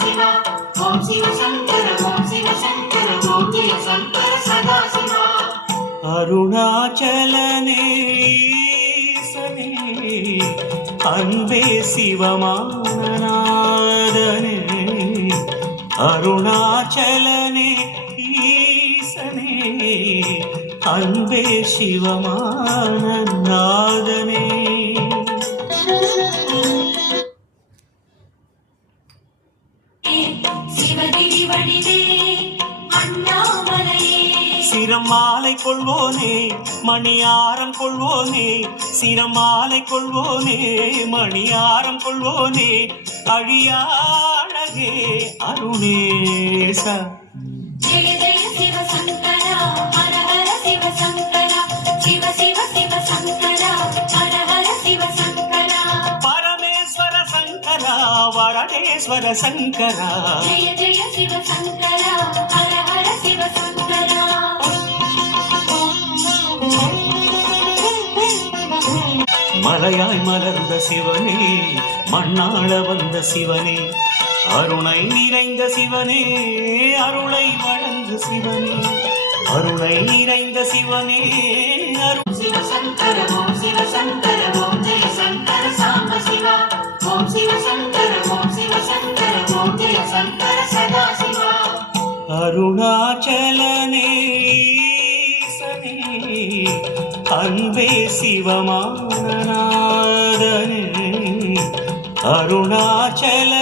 சிவா ஓம் சிவ சங்கர ஓம் சிவ சங்கர ஓம் ஜெய சங்கர சதா சிவா அருணாச்சலனே அன்பே சிவமானநாதனே அருணாச்சலனே ஈசனே அன்பே சிவமானநாதனே சிரமாலை கொள்வோனே மணியாரம் கொள்வோனே சிரமாலை கொள்வோனே மணியாரம் கொள்வோனே அழியாழகே அருணேச ஜெய ஜெய சிவ சங்கரா ஹர ஹர சிவ சங்கரா சிவ சிவ சிவ சங்கரா ஹர ஹர சிவ சங்கரா பரமேஸ்வர சங்கரா வரணேஸ்வர சங்கரா ஜெய ஜெய சிவ சங்கரா ஹர ஹர சிவ சங்கரா மலையாய் மலர்ந்த சிவனே மண்ணாள வந்த சிவனே அருணை நிறைந்த சிவனே அருளை வழங்கு சிவனே அருளை நிறைந்த சிவனே சிவ சங்கர ஓம் சிவ சங்கர ஓம் ஜெய சங்கர சாம்ப சிவா ஓம் சிவ சங்கர ஓம் சிவ சங்கர ஓம் ஜெய சங்கர சதா சிவா அருணாச்சலனே அன்பே சிவமானநாதனே அருணாச்சல